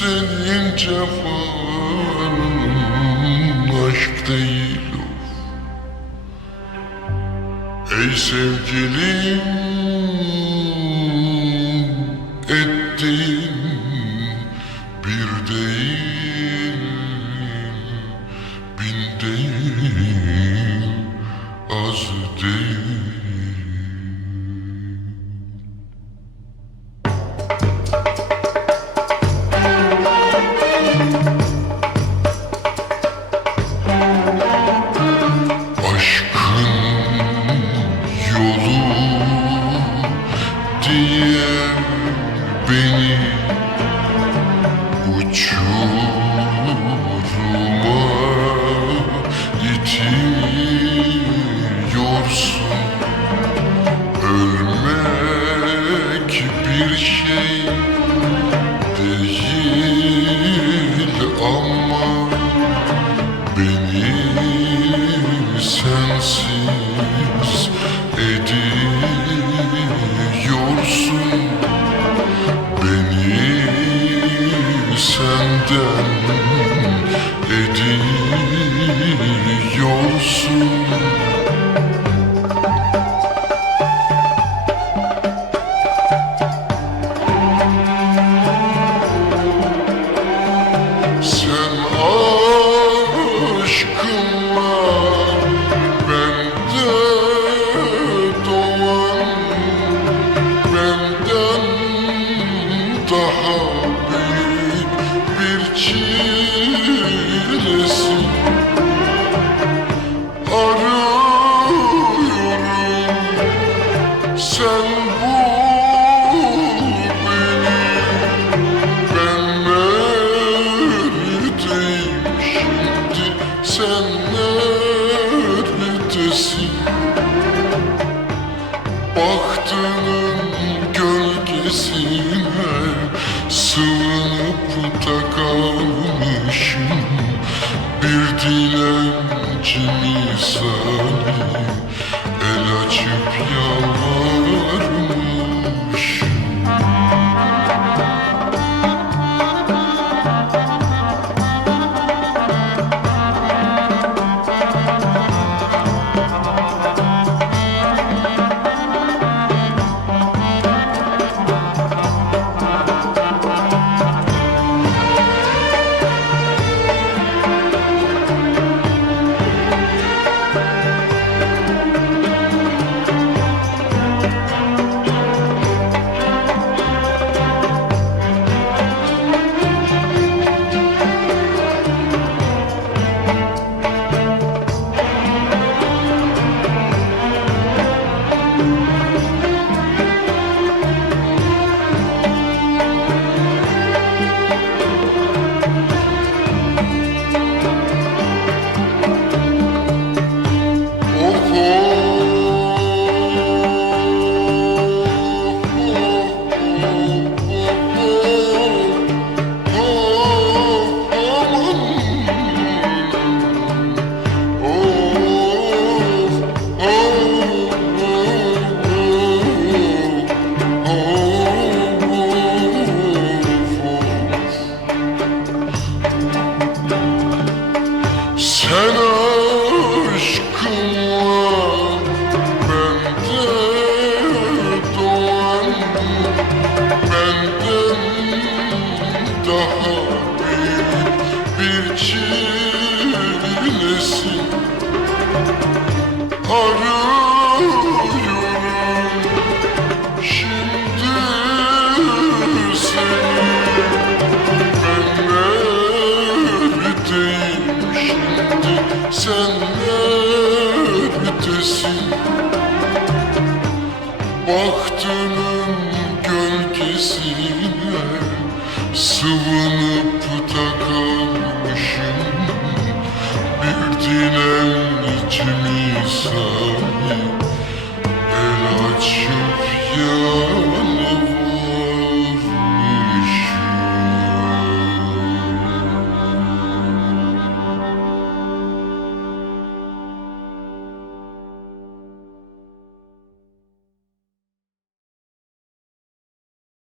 senin cefan aşk değil Ey sevgilim uçuruma itiyorsun. Ölmek bir şey ediyorsun gölgesine sığınıp da Bir dilenci misali el açıp yalvarmışım Bahtımın gölgesine Sıvınıp da kalmışım. Bir dilenci misal